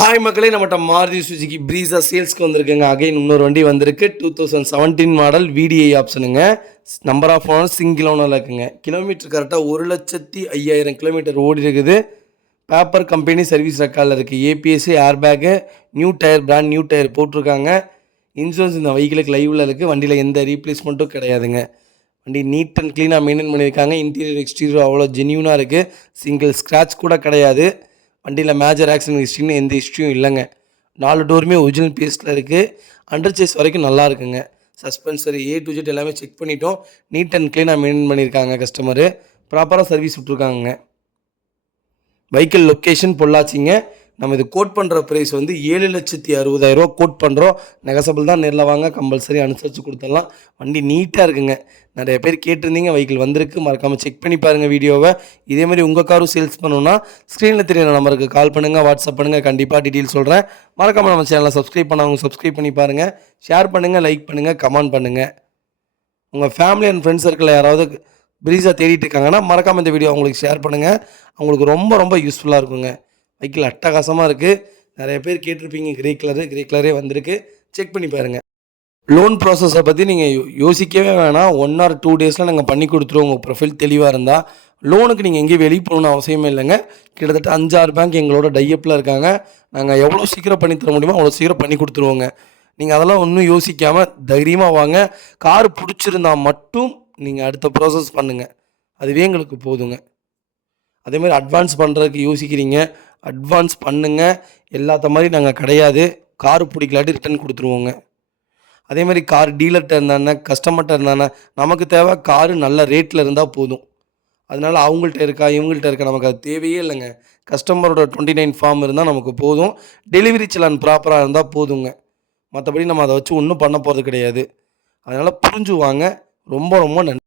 Hi மக்களே, நம்மகிட்ட Maruti Suzuki ப்ரீஸா சேல்ஸ்க்கு வந்திருக்குங்க. அகைன் இன்னொரு வண்டி வந்திருக்கு. 2017 மாடல் VDI ஆப்ஷனுங்க. நம்பர் ஆஃப் ஓனர் சிங்கிள் ஓனரில் இருக்குங்க. கிலோமீட்டர் கரெக்டாக 1,05,000 கிலோமீட்டர் ஓடி இருக்குது. பேப்பர் கம்பெனி சர்வீஸ் ரெக்கார்டில் இருக்குது. APS, air bag, new tyre, brand new tyre போட்டிருக்காங்க. இன்சூரன்ஸ் இந்த வெஹிக்கிளுக்கு லைவில் இருக்குது. வண்டியில் எந்த ரீப்ளேஸ்மெண்ட்டும் கிடையாதுங்க. வண்டி நீட் அண்ட் க்ளீனாக மெயின்டைன் பண்ணியிருக்காங்க. இன்டீரியர் எக்ஸ்டீரியர் அவ்வளோ ஜென்யூனாக இருக்குது. சிங்கிள் ஸ்க்ராட்ச் கூட கிடையாது. வண்டியில் மேஜர் ஆக்சிடென்ட் ஹிஸ்ட்ரின்னு எந்த ஹிஸ்ட்ரியும் இல்லைங்க. 4 டோருமே ஒரிஜினல் பீஸில் இருக்குது. அண்டர் சேஸ் வரைக்கும் நல்லா இருக்குங்க. சஸ்பென்சர் A to Z எல்லாமே செக் பண்ணிட்டோம். நீட் அண்ட் க்ளீனாக மெயின்டைன் பண்ணியிருக்காங்க. கஸ்டமரு ப்ராப்பராக சர்வீஸ் விட்ருக்காங்க. வெஹிக்கிள் லொக்கேஷன் பொள்ளாச்சிங்க. நம்ம இது கோட் பண்ணுற ப்ரைஸ் வந்து 7,60,000 கோட் பண்ணுறோம். நெகசபிள் தான். நேரில் வாங்க, கம்பல்சரி அனுசரித்து கொடுத்துடலாம். வண்டி நீட்டாக இருக்குங்க. நிறைய பேர் கேட்டிருந்தீங்க. வெஹிக்கிள் வந்திருக்கு, மறக்காமல் செக் பண்ணி பாருங்கள் வீடியோவை. இதேமாதிரி உங்கள் காரும் சேல்ஸ் பண்ணணுன்னா ஸ்க்ரீனில் தெரியுற நம்பருக்கு கால் பண்ணுங்கள், வாட்ஸ்அப் பண்ணுங்கள். கண்டிப்பாக டீட்டெயில் சொல்கிறேன். மறக்காமல் நம்ம சேனலை சப்ஸ்கிரைப் பண்ணவங்க சப்ஸ்கிரைப் பண்ணி பாருங்கள். ஷேர் பண்ணுங்கள், லைக் பண்ணுங்கள், கமெண்ட் பண்ணுங்கள். உங்கள் ஃபேமிலி அண்ட் ஃப்ரெண்ட்ஸ் சர்க்கிளில் யாராவது ப்ரீஸாக தேடிட்டு இருக்காங்கன்னா மறக்காமல் இந்த வீடியோ அவங்களுக்கு ஷேர் பண்ணுங்கள். அவங்களுக்கு ரொம்ப ரொம்ப யூஸ்ஃபுல்லாக இருக்குங்க. வெஹிக்கிள் அட்டகாசமாக இருக்குது. நிறைய பேர் கேட்டிருப்பீங்க. கிரே கலரே வந்திருக்கு. செக் பண்ணி பாருங்கள். லோன் ப்ராசஸை பற்றி நீங்கள் யோசிக்கவே வேணாம். 1 or 2 டேஸில் நாங்கள் பண்ணி கொடுத்துருவோம். உங்கள் ப்ரொஃபைல் தெளிவாக இருந்தால் லோனுக்கு நீங்கள் எங்கேயும் வெளியே போகணுன்னு அவசியமே இல்லைங்க. கிட்டத்தட்ட 5-6 பேங்க் எங்களோட டையப்பில் இருக்காங்க. நாங்கள் எவ்வளோ சீக்கிரம் பண்ணி தர முடியுமோ அவ்வளோ சீக்கிரம் பண்ணி கொடுத்துருவோங்க. நீங்கள் அதெல்லாம் ஒன்றும் யோசிக்காமல் தைரியமாக வாங்க. கார் பிடிச்சிருந்தா மட்டும் நீங்கள் அடுத்த ப்ராசஸ் பண்ணுங்கள். அதுவே எங்களுக்கு போதுங்க. அதேமாதிரி அட்வான்ஸ் பண்ணுறதுக்கு யோசிக்கிறீங்க, அட்வான்ஸ் பண்ணுங்கள். எல்லாத்த மாதிரி நாங்கள் கிடையாது. காரு பிடிக்கலாட்டி ரிட்டன் கொடுத்துருவோங்க. அதேமாதிரி கார் டீலர்கிட்ட இருந்தானே, கஸ்டமர்கிட்ட இருந்தானே, நமக்கு தேவை காரு நல்ல ரேட்டில் இருந்தால் போதும். அதனால் அவங்கள்ட்ட இருக்கா இவங்கள்ட்ட இருக்கா நமக்கு அது தேவையே இல்லைங்க. கஸ்டமரோட 29 ஃபார்ம் இருந்தால் நமக்கு போதும். டெலிவரி செலான் ப்ராப்பராக இருந்தால் போதுங்க. மற்றபடி நம்ம அதை வச்சு ஒன்றும் பண்ண போகிறது கிடையாது. அதனால் புரிஞ்சு வாங்க. ரொம்ப ரொம்ப நன்றி.